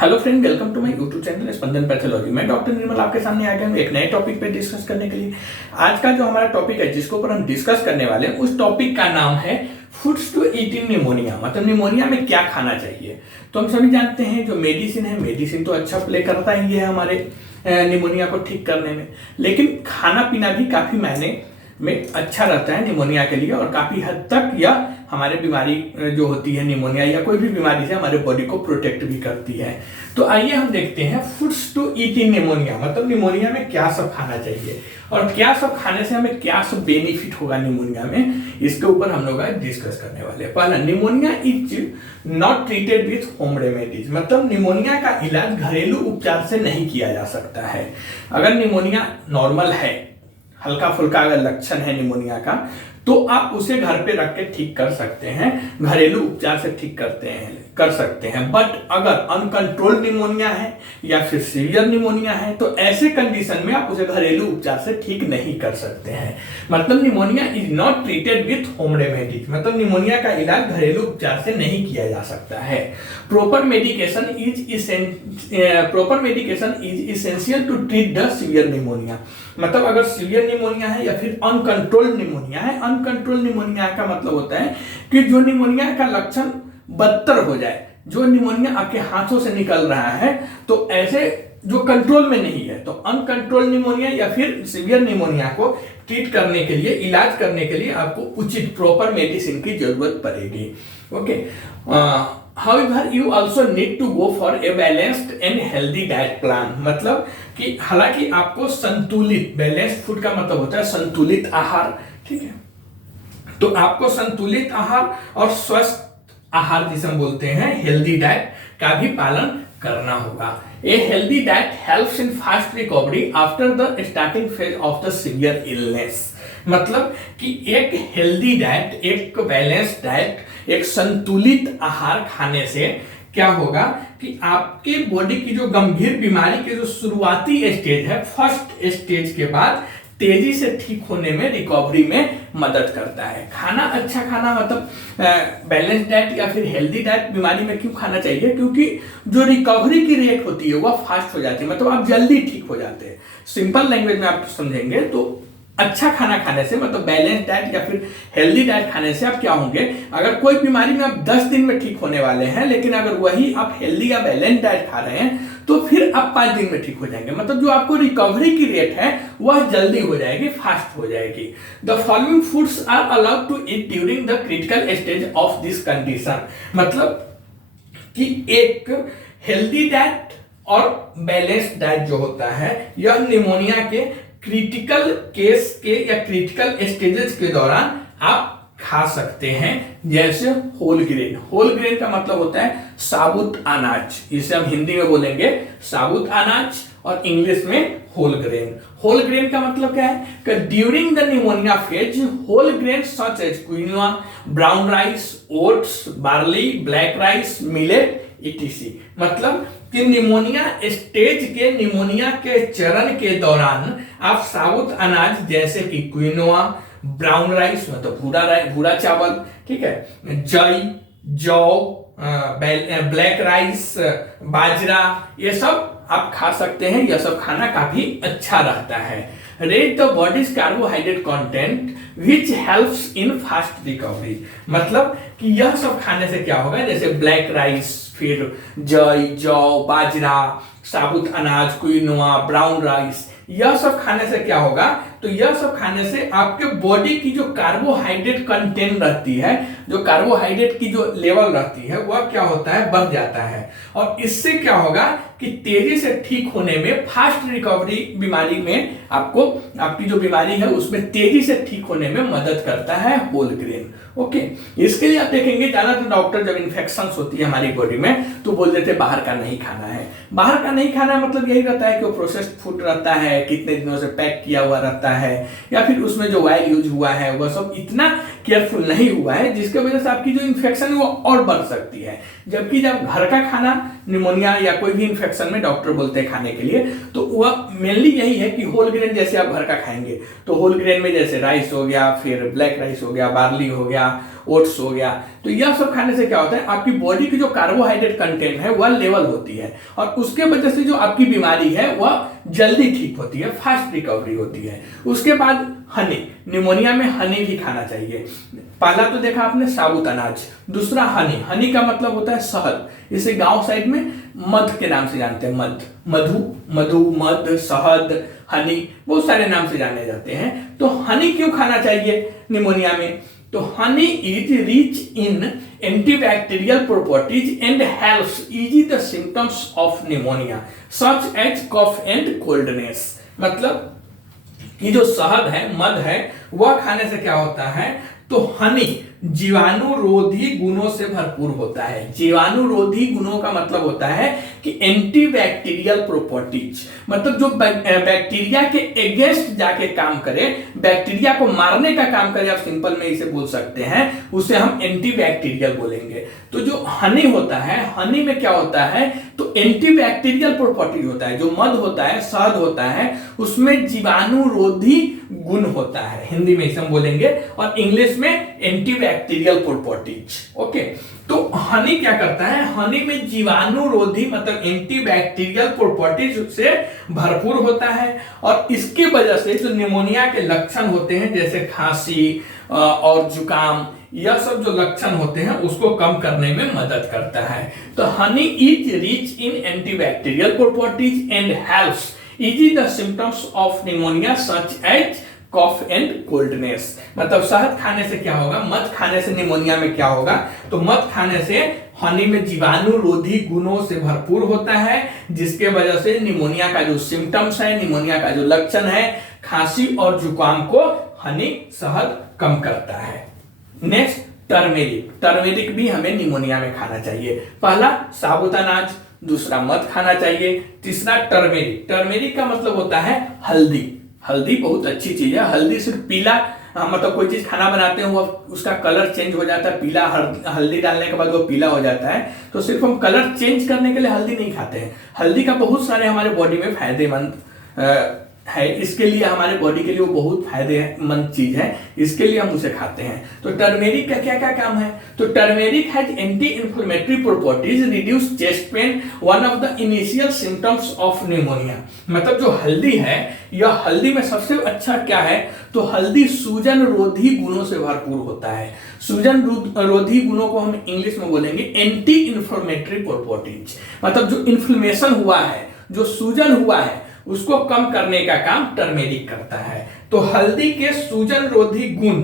Hello friend, welcome to my YouTube channel Spandan pathology. मैं doctor Nirmal आपके सामने आ गया हूँ एक नए टॉपिक पे डिस्कस करने के लिए। आज का जो हमारा टॉपिक है जिसके ऊपर हम डिस्कस करने वाले हैं उस टॉपिक का नाम है foods to eat in pneumonia. मतलब निमोनिया में क्या खाना चाहिए। तो हम सभी जानते हैं जो मेडिसिन है, मेडिसिन तो अच्छा प्ले करता ही है हमारे निमोनिया को ठीक करने में, लेकिन खाना पीना भी काफी मायने में अच्छा रहता है निमोनिया के लिए और काफी हद तक यह हमारे बीमारी जो होती है निमोनिया या कोई भी बीमारी से हमारे बॉडी को प्रोटेक्ट भी करती है। तो आइए हम देखते हैं foods to eat in pneumonia, मतलब निमोनिया में क्या सब खाना चाहिए और क्या सब खाने से हमें क्या सब बेनिफिट होगा निमोनिया में, इसके ऊपर हम लोग आज डिस्कस करने वाले हैं। पहला, pneumonia is not treated with home remedies, मतलब निमोनिया का इलाज घरेलू उपचार से नहीं किया जा सकता है। अगर निमोनिया नॉर्मल है, हल्का फुल्का अगर लक्षण है निमोनिया का, तो आप उसे घर पे रख के ठीक कर सकते हैं, घरेलू उपचार से ठीक कर सकते हैं। बट अगर अनकंट्रोल्ड निमोनिया है या फिर सीवियर निमोनिया है तो ऐसे कंडीशन में आप उसे घरेलू उपचार से ठीक नहीं कर सकते हैं। मतलब pneumonia is not treated with home remedies, मतलब निमोनिया का इलाज घरेलू उपचार से नहीं किया जा सकता है। Proper medication is essential to treat the severe pneumonia, मतलब अगर सीवियर निमोनिया है या फिर अनकंट्रोल्ड निमोनिया है। अनकंट्रोल्ड निमोनिया का मतलब होता है कि जो निमोनिया का लक्षण बदतर हो जाए, जो निमोनिया आपके हाथों से निकल रहा है, तो ऐसे जो कंट्रोल में नहीं है, तो अनकंट्रोल्ड निमोनिया या फिर सीवियर निमोनिया को ट्रीट करने के लिए, इलाज करने के लिए आपको उचित प्रॉपर मेडिसिन की जरूरत पड़ेगी। Okay, however you also need to go for a balanced and healthy diet plan, मतलब कि हालांकि आपको संतुलित, बैलेंस्ड फूड का मतलब होता है संतुलित आहार, ठीक है। तो आपको संतुलित आहार और स्वस्थ आहार जिसे हम बोलते हैं हेल्दी डाइट का भी पालन करना होगा। A healthy diet helps in fast recovery after the starting phase of the severe illness, मतलब कि एक हेल्दी डाइट, एक बैलेंस्ड डाइट, एक संतुलित आहार खाने से क्या होगा कि आपके बॉडी की जो गंभीर बीमारी के जो शुरुआती स्टेज है, फर्स्ट स्टेज के बाद तेजी से ठीक होने में, रिकवरी में मदद करता है। खाना अच्छा खाना, मतलब बैलेंस डाइट या फिर हेल्दी डाइट बीमारी में क्यों खाना चाहिए, क्योंकि जो रिकवरी की रेट होती है वह फास्ट हो जाती है, मतलब आप जल्दी ठीक हो जाते हैं। सिंपल लैंग्वेज में आप समझेंगे तो अच्छा खाना खाने से, मतलब बैलेंस डाइट या फिर हेल्दी डाइट खाने से आप क्या होंगे, अगर कोई बीमारी में आप 10 दिन में ठीक होने वाले हैं, लेकिन अगर वही आप हेल्दी या बैलेंस डाइट खा रहे हैं तो फिर आप 5 दिन में ठीक हो जाएंगे। मतलब जो आपको रिकवरी की रेट है वह जल्दी हो जाएगी, फास्ट हो जाएगी। The following foods are allowed to eat during the critical stage of this condition, मतलब कि एक हेल्दी डाइट और बैलेंस डाइट जो होता है यह निमोनिया के क्रिटिकल केस के या क्रिटिकल स्टेजेस के दौरान आप खा सकते हैं। जैसे होल ग्रेन, होल ग्रेन का मतलब होता है साबुत अनाज, इसे हम हिंदी में बोलेंगे साबुत अनाज और इंग्लिश में होल ग्रेन। होल ग्रेन का मतलब क्या है कि during the pneumonia phase whole grain such as quinoa, brown rice, oats, barley, black rice, millet etc, मतलब कि निमोनिया स्टेज के, निमोनिया के चरण के दौरान आप साबुत अनाज जैसे कि क्विनोआ, ब्राउन राइस मतलब भूरा चावल, ठीक है, जई, जौ, ब्लैक राइस, बाजरा, ये सब आप खा सकते हैं। यह सब खाना काफी अच्छा रहता है। Rate the bodies carbohydrate content which helps in fast recovery, मतलब कि यह सब खाने से क्या होगा, जैसे ब्लैक राइस, फिर जई, जौ, बाजरा, साबुत अनाज, क्विनोआ, ब्राउन राइस, यह सब खाने से क्या होगा, तो यह सब खाने से आपके बॉडी की जो कार्बोहाइड्रेट कंटेंट रहती है, जो कार्बोहाइड्रेट की जो लेवल रहती है वह क्या होता है, बढ़ जाता है। और इससे क्या होगा कि तेजी से ठीक होने में, फास्ट रिकवरी बीमारी में आपको, आपकी जो बीमारी है उसमें तेजी से ठीक होने में मदद करता है होल ग्रेन। ओके, इसके लिए आप देखेंगे ज्यादातर डॉक्टर जब इन्फेक्शन होती है हमारी बॉडी में तो बोल देते हैं बाहर का नहीं खाना है। बाहर का नहीं खाना मतलब यही रहता है कि वो प्रोसेस्ड फूड रहता है, कितने दिनों से पैक किया हुआ रहता है, या फिर उसमें जो ऑयल यूज हुआ है वह सब इतना केयरफुल नहीं हुआ है, जिसके वजह से आपकी जो इन्फेक्शन है वो और बढ़ सकती है। जबकि जब घर का खाना निमोनिया या कोई भी इन्फेक्शन में डॉक्टर बोलते हैं खाने के लिए, तो वह मेनली यही है कि होल ग्रेन जैसे आप घर का खाएंगे, तो होल ग्रेन में जैसे राइस हो गया, फिर ब्लैक राइस हो गया, बार्ली हो गया, ओट्स हो गया, तो यह सब खाने से क्या होता है, आपकी बॉडी की जो कार्बोहाइड्रेट कंटेंट है वह लेवल होती है और उसके वजह से जो आपकी बीमारी है वह जल्दी ठीक होती है, फास्ट रिकवरी होती है। उसके बाद हनी, निमोनिया में हनी भी खाना चाहिए। पहला तो देखा आपने साबुत अनाज, दूसरा हनी। हनी का मतलब होता है शहद, इसे गांव साइड में मध के नाम से जानते हैं, मध, मधु, शहद, हनी, बहुत सारे नाम से जाने जाते हैं। तो हनी क्यों खाना चाहिए निमोनिया में? तो honey is rich in antibacterial properties and helps ease the symptoms of pneumonia such as cough and coldness. मतलब ये जो शहद है, मध है, वह खाने से क्या होता है, तो हनी जीवाणुरोधी गुणों से भरपूर होता है। जीवाणुरोधी गुणों का मतलब होता है कि एंटीबैक्टीरियल प्रॉपर्टीज, मतलब जो बैक्टीरिया के अगेंस्ट जाके काम करे, बैक्टीरिया को मारने का काम करे, आप सिंपल में इसे बोल सकते हैं, उसे हम एंटीबैक्टीरियल बोलेंगे। तो जो हनी होता है, हनी में क्या होता है, तो एंटीबैक्टीरियल प्रॉपर्टीज होता है। जो मध होता है, शहद होता है, उसमें जीवाणुरोधी गुण होता है, हिंदी में इसे हम बोलेंगे, और इंग्लिश में एंटीबैक्टीरियल प्रॉपर्टीज। ओके, तो हनी क्या करता है, हनी में जीवाणुरोधी मतलब एंटीबैक्टीरियल प्रॉपर्टीज से भरपूर होता है और इसके वजह से जो निमोनिया के लक्षण होते हैं जैसे खांसी और जुकाम, यह सब जो लक्षण होते हैं उसको कम करने में मदद करता है। तो honey is rich in antibacterial properties and helps ease the symptoms of pneumonia such as cough and coldness. मतलब शहद खाने से क्या होगा, मध खाने से निमोनिया में क्या होगा, तो मध खाने से हनी में जीवाणुरोधी गुणों से भरपूर होता है, जिसके वजह से निमोनिया का जो सिम्टम्स है, निमोनिया का जो लक्षण है, खांसी और जुकाम को हनी शहद कम करता है। Next turmeric. टर्मेरिक भी हमें निमोनिया में खाना चाहिए। पहला साबुत अनाज, दूसरा मध खाना चाहिए, तीसरा टर्मेरिक। टर्मेरिक का मतलब होता है हल्दी। हल्दी बहुत अच्छी चीज है। हल्दी सिर्फ पीला, मतलब कोई चीज खाना बनाते हैं वो उसका कलर चेंज हो जाता है, पीला हल्दी डालने के बाद वो पीला हो जाता है, तो सिर्फ हम कलर चेंज करने के लिए हल्दी नहीं खाते हैं। हल्दी का बहुत सारे हमारे बॉडी में फायदेमंद है, इसके लिए हमारे बॉडी के लिए वो बहुत फायदेमंद चीज है, इसके लिए हम उसे खाते हैं। तो टर्मेरिक का क्या क्या काम है, तो turmeric has anti inflammatory properties, reduce chest pain, one of the initial symptoms of pneumonia. मतलब जो हल्दी है, यह हल्दी में सबसे अच्छा क्या है, तो हल्दी सूजन रोधी गुणों से भरपूर होता है। सूजन रोधी गुणों को हम इंग्लिश में बोलेंगे एंटी इन्फ्लेमेटरी प्रॉपर्टीज। मतलब जो इन्फ्लेमेशन हुआ है, जो सूजन हुआ है, उसको कम करने का काम टर्मेरिक करता है। तो हल्दी के सूजन रोधी गुण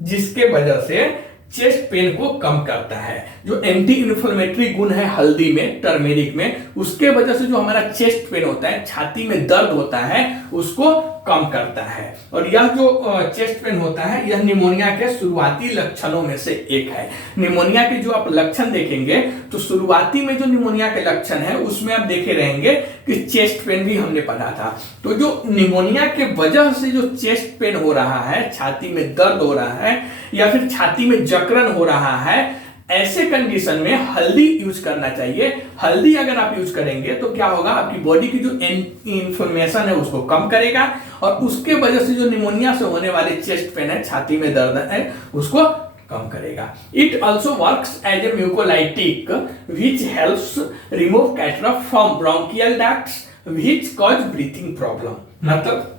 जिसके वजह से चेस्ट पेन को कम करता है, जो एंटी इन्फ्लेमेटरी गुण है हल्दी में, टर्मेरिक में, उसके वजह से जो हमारा चेस्ट पेन होता है, छाती में दर्द होता है, उसको कम करता है। और यह जो चेस्ट पेन होता है, यह निमोनिया के शुरुआती लक्षणों में से एक है। निमोनिया के जो आप लक्षण देखेंगे, तो शुरुआती में जो निमोनिया के लक्षण है उसमें आप देखे रहेंगे कि चेस्ट पेन भी हमने पढ़ा था। तो जो निमोनिया के वजह से जो चेस्ट पेन हो रहा है, छाती में दर्द हो रहा है या फिर छाती में जकड़न हो रहा है, ऐसे कंडीशन में हल्दी यूज करना चाहिए। हल्दी अगर आप यूज करेंगे तो क्या होगा, आपकी बॉडी की जो इन्फ्लेमेशन है उसको कम करेगा और उसके वजह से जो निमोनिया से होने वाले चेस्ट पेन है, छाती में दर्द है, उसको कम करेगा। It also works as a mucolytic which helps remove catarrh from bronchial ducts which cause breathing problem. मतलब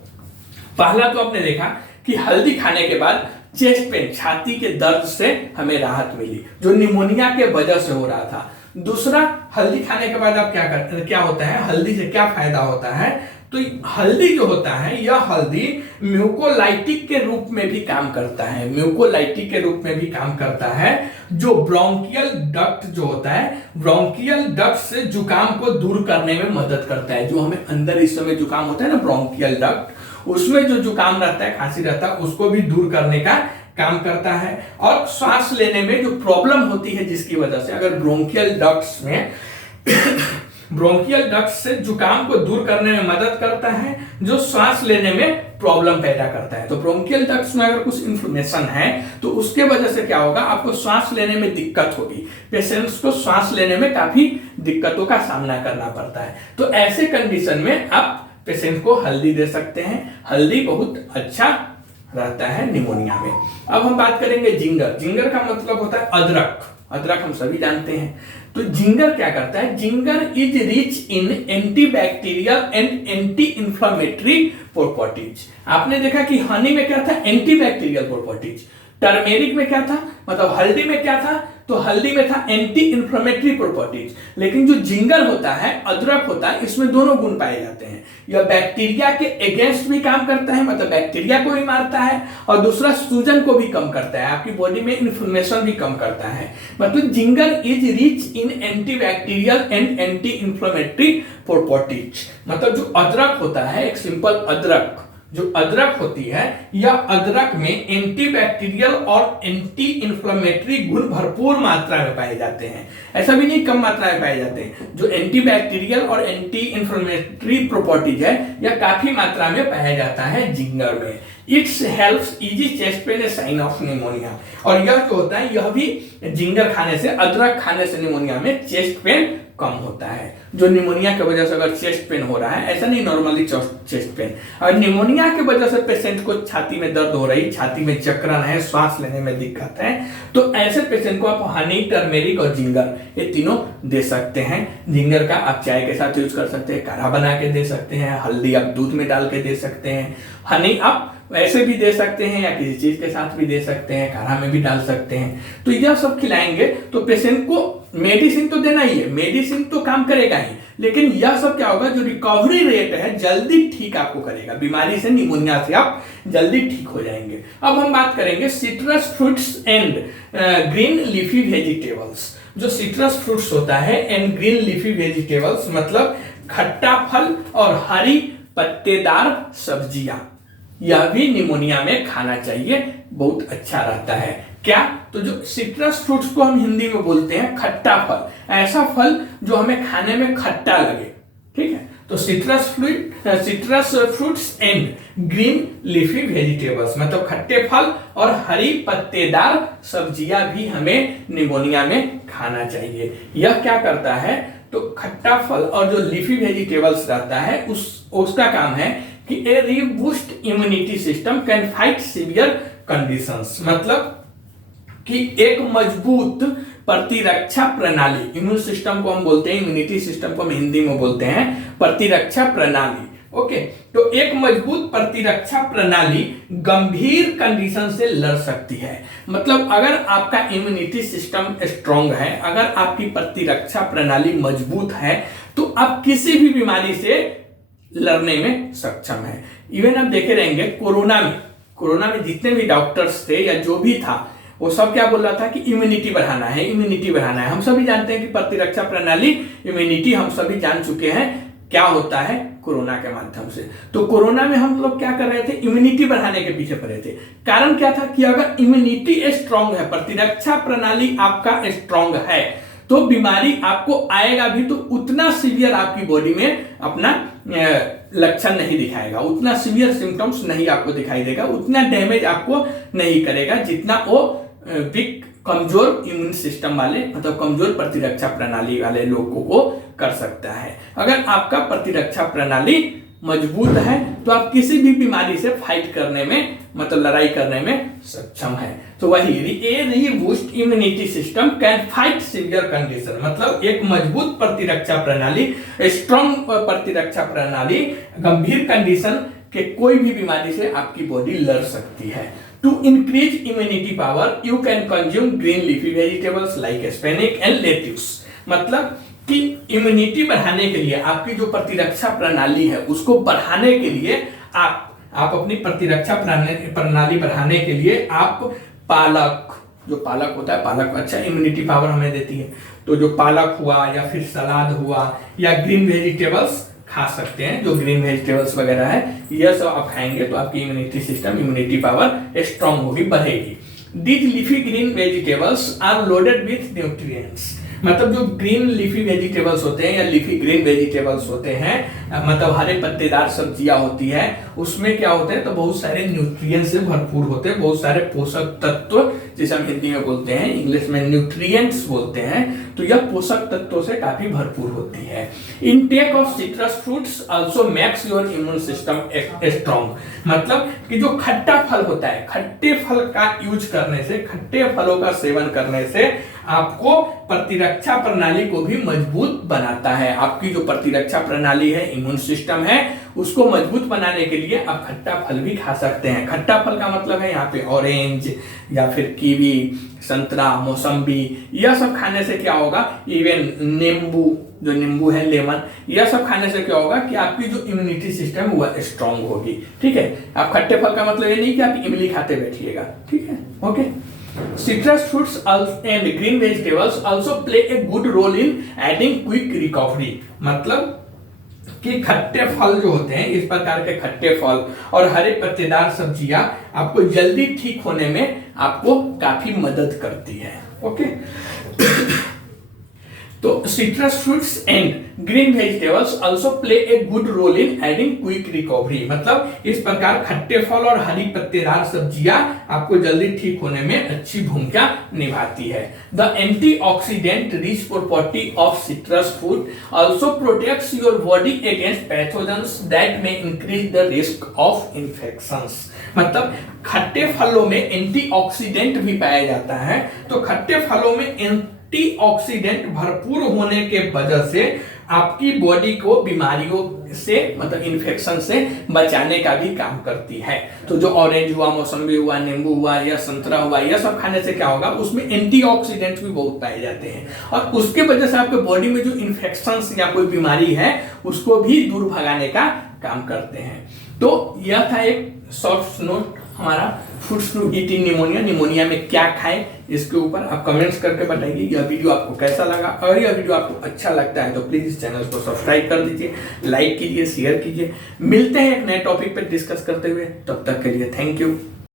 पहला तो आपने देखा कि हल्दी खाने के बाद चेस्ट पेन, छाती के दर्द से हमें राहत मिली, जो निमोनिया के वजह से हो रहा था। दूसरा, हल्दी खाने के बाद आप क्या होता है, हल्दी से क्या फायदा होता है, तो हल्दी जो होता है, यह हल्दी म्यूकोलाइटिक के रूप में भी काम करता है। म्यूकोलाइटिक के रूप में भी काम करता है, जो ब्रोंकियल डक्ट जो होता है, ब्रोंकियल डक्ट से जुकाम को दूर करने में मदद करता है। जो हमें अंदर इस समय जुकाम होता है ना, ब्रोंकियल डक्ट, उसमें जो जुकाम रहता है, खांसी रहता है, उसको भी दूर करने का काम करता है। और सांस लेने में जो प्रॉब्लम होती है जिसकी वजह से, अगर ब्रोंकियल डक्ट्स में ब्रोंकियल डक्ट से जुकाम को दूर करने में मदद करता है, जो सांस लेने में प्रॉब्लम पैदा करता है। तो ब्रोंकियल डक्ट्स में अगर कुछ इन्फ्लेमेशन है तो उसके वजह से क्या होगा, आपको सांस लेने में दिक्कत होगी, पेशेंट्स को सांस लेने में काफी दिक्कतों का सामना करना पड़ता है। तो ऐसे कंडीशन में आप पेशेंट को हल्दी दे सकते हैं। हल्दी बहुत अच्छा रहता है निमोनिया में। अब हम बात करेंगे जिंगर। जिंगर का मतलब होता है अदरक। अदरक हम सभी जानते हैं। तो जिंगर क्या करता है, ginger is rich in antibacterial and anti inflammatory properties. आपने देखा कि हनी में क्या था, एंटीबैक्टीरियल प्रॉपर्टीज। टर्मेरिक में क्या था, मतलब हल्दी में क्या था, तो हल्दी में था एंटी इंफ्लेमेटरी प्रॉपर्टीज। लेकिन जो जिंगर होता है, अदरक होता है, इसमें दोनों गुण पाए जाते हैं। यह बैक्टीरिया के अगेंस्ट भी काम करता है, मतलब बैक्टीरिया को भी मारता है, और दूसरा सूजन को भी कम करता है, आपकी बॉडी में इन्फ्लेमेशन भी कम करता है। मतलब ginger is rich in antibacterial and anti inflammatory properties. मतलब जो अदरक होता है, एक सिंपल अदरक, जो अदरक होती है, यह अदरक में एंटीबैक्टीरियल और एंटी इंफ्लेमेटरी गुण भरपूर मात्रा में पाए जाते हैं। ऐसा भी नहीं कम मात्रा में पाए जाते हैं। जो एंटीबैक्टीरियल और एंटी इंफ्लेमेटरी प्रॉपर्टीज है, यह काफी मात्रा में पाया जाता है जिंगर में। It's helps ease chest pain a sign of pneumonia. और यह जो होता है, यह भी जिंगर खाने से, अदरक खाने से निमोनिया में चेस्ट पेन कम होता है। जो निमोनिया की वजह से अगर चेस्ट पेन हो रहा है, ऐसा नहीं नॉर्मली चेस्ट पेन, और निमोनिया की वजह से पेशेंट को छाती में दर्द हो रही, छाती में चक्रण है, श्वास लेने में दिक्कत है, तो ऐसे पेशेंट को आप हनी, टर्मेरिक और जिंगर, ये तीनों दे सकते हैं। जिंगर का आप चाय के साथ यूज कर सकते हैं, काढ़ा बना के दे सकते हैं, हल्दी आप दूध में डाल के दे सकते हैं, हनी आप वैसे भी दे सकते हैं या किसी चीज के साथ भी दे सकते हैं, काढ़ा में भी डाल सकते हैं। तो यह सब खिलाएंगे तो पेशेंट को मेडिसिन तो देना ही है, मेडिसिन तो काम करेगा ही, लेकिन यह सब क्या होगा, जो रिकवरी रेट है जल्दी ठीक आपको करेगा, बीमारी से, निमोनिया से आप जल्दी ठीक हो जाएंगे। अब हम बात करेंगे citrus fruits and green leafy vegetables. जो सिट्रस फ्रूट्स होता है एंड ग्रीन लीफी वेजिटेबल्स, मतलब खट्टा फल और हरी पत्तेदार सब्जियां, यह भी निमोनिया में खाना चाहिए, बहुत अच्छा रहता है। क्या, तो जो सिट्रस फ्रूट्स को हम हिंदी में बोलते हैं खट्टा फल, ऐसा फल जो हमें खाने में खट्टा लगे, ठीक है। तो citrus fruits and green leafy vegetables, मतलब खट्टे फल और हरी पत्तेदार सब्जियां भी हमें निमोनिया में खाना चाहिए। यह क्या करता है, तो खट्टा फल और जो लीफी वेजिटेबल्स रहता है, उसका काम है कि a reboost immunity system can fight severe conditions. मतलब कि एक मजबूत प्रतिरक्षा प्रणाली, इम्यून सिस्टम को हम बोलते हैं, इम्यूनिटी सिस्टम को हम हिंदी में बोलते हैं प्रतिरक्षा प्रणाली। ओके, तो एक मजबूत प्रतिरक्षा प्रणाली गंभीर कंडीशन से लड़ सकती है। मतलब अगर आपका इम्यूनिटी सिस्टम स्ट्रांग है, अगर आपकी प्रतिरक्षा प्रणाली मजबूत है, तो आप किसी भी बीमारी से लड़ने में सक्षम है। इवन आप देखे रहेंगे कोरोना में जितने भी डॉक्टर्स थे या जो भी था, वो सब क्या बोल रहा था कि इम्यूनिटी बढ़ाना है, इम्यूनिटी बढ़ाना है। हम सभी जानते हैं कि प्रतिरक्षा प्रणाली, इम्यूनिटी हम सभी जान चुके हैं क्या होता है कोरोना के माध्यम से। तो कोरोना में हम लोग क्या कर रहे थे, इम्यूनिटी बढ़ाने के पीछे पड़े थे। कारण क्या था कि अगर इम्यूनिटी स्ट्रांग है, प्रतिरक्षा प्रणाली आपका स्ट्रांग है, तो बीमारी आपको आएगा भी तो उतना सीवियर आपकी बॉडी में अपना लक्षण नहीं दिखाएगा, उतना सीवियर सिम्टम्स नहीं आपको दिखाई देगा, उतना डैमेज आपको नहीं करेगा जितना वो वीक, कमजोर इम्यून सिस्टम वाले, मतलब कमजोर प्रतिरक्षा प्रणाली वाले लोगों को कर सकता है। अगर आपका प्रतिरक्षा प्रणाली मजबूत है तो आप किसी भी बीमारी से फाइट करने में, मतलब लड़ाई करने में सक्षम है। तो वही reboost immunity system can fight severe condition, मतलब एक मजबूत प्रतिरक्षा प्रणाली, स्ट्रॉन्ग प्रतिरक्षा प्रणाली गंभीर कंडीशन के कोई भी बीमारी से आपकी बॉडी लड़ सकती है। To increase immunity power you can consume green leafy vegetables like spinach and lettuce. मतलब कि इम्यूनिटी बढ़ाने के लिए, आपकी जो प्रतिरक्षा प्रणाली है उसको बढ़ाने के लिए आप अपनी प्रतिरक्षा प्रणाली बढ़ाने के लिए आप पालक, जो पालक होता है, पालक अच्छा इम्यूनिटी पावर हमें देती है, तो जो पालक हुआ या फिर सलाद हुआ या ग्रीन वेजिटेबल्स खा सकते हैं। जो ग्रीन वेजिटेबल्स वगैरह है, यह सब आप खाएंगे तो आपकी immunity system, immunity power strong होगी, बढ़ेगी। These leafy green vegetables are loaded with nutrients, मतलब जो ग्रीन लीफी वेजिटेबल्स होते हैं या लीफी ग्रीन वेजिटेबल्स होते हैं, मतलब हरे पत्तेदार सब्जियां होती है, उसमें क्या होते हैं तो बहुत सारे न्यूट्रिएंट्स से भरपूर होते हैं, बहुत सारे पोषक तत्व, जिसे हम हिंदी में बोलते हैं, इंग्लिश में न्यूट्रिएंट्स बोलते हैं। तो यह पोषक तत्वों से काफी भरपूर होती है। Intake of citrus fruits also makes your immune system strong, मतलब कि जो खट्टा फल होता है, खट्टे फल का यूज करने से, खट्टे फलों का सेवन करने से आपको प्रतिरक्षा प्रणाली को भी मजबूत बनाता है। आपकी जो प्रतिरक्षा प्रणाली है, इम्यून सिस्टम है, उसको मजबूत बनाने के लिए आप खट्टा फल भी खा सकते हैं। खट्टा फल का मतलब है यहाँ पे ऑरेंज या फिर कीवी, संतरा, मौसम्बी, यह सब खाने से क्या होगा, इवन नींबू, जो नींबू है, लेमन, यह सब खाने से क्या होगा कि आपकी जो इम्यूनिटी सिस्टम है वह स्ट्रांग होगी। ठीक है, आप खट्टे फल का मतलब ये नहीं कि आप इमली खाते बैठिएगा। ठीक है, okay. Citrus fruits and green vegetables also play a good role in adding quick recovery, मतलब कि खट्टे फल जो होते हैं, इस प्रकार के खट्टे फल और हरे पत्तेदार सब्जियां आपको जल्दी ठीक होने में आपको काफी मदद करती है। ओके तो citrus fruits and green vegetables also play a good role in adding quick recovery, मतलब इस प्रकार खट्टे फल और हरी पत्तेदार सब्जियां आपको जल्दी ठीक होने में अच्छी भूमिका निभाती है। The antioxidant rich property of citrus fruit also protects your body against pathogens that may increase the risk of infections, मतलब खट्टे फलों में एंटीऑक्सीडेंट भी पाया जाता है। तो खट्टे फलों में एंटीऑक्सीडेंट भरपूर होने के वजह से आपकी बॉडी को बीमारियों से, मतलब इन्फेक्शन से बचाने का भी काम करती है। तो जो ऑरेंज हुआ, मौसम्बी हुआ, नींबू हुआ या संतरा हुआ, यह सब खाने से क्या होगा, उसमें एंटीऑक्सीडेंट्स भी बहुत पाए जाते हैं और उसके वजह से आपके बॉडी में जो इन्फेक्शन या कोई बीमारी है उसको भी दूर भगाने का काम करते हैं। तो यह था एक शॉर्ट नोट हमारा foods to eat in pneumonia, pneumonia में क्या खाएं, इसके ऊपर आप कमेंट्स करके बताइए यह वीडियो आपको कैसा लगा। अगर यह वीडियो आपको अच्छा लगता है तो प्लीज इस चैनल को सब्सक्राइब कर दीजिए, लाइक कीजिए, शेयर कीजिए। मिलते हैं एक नए टॉपिक पर डिस्कस करते हुए, तब तक के लिए थैंक यू।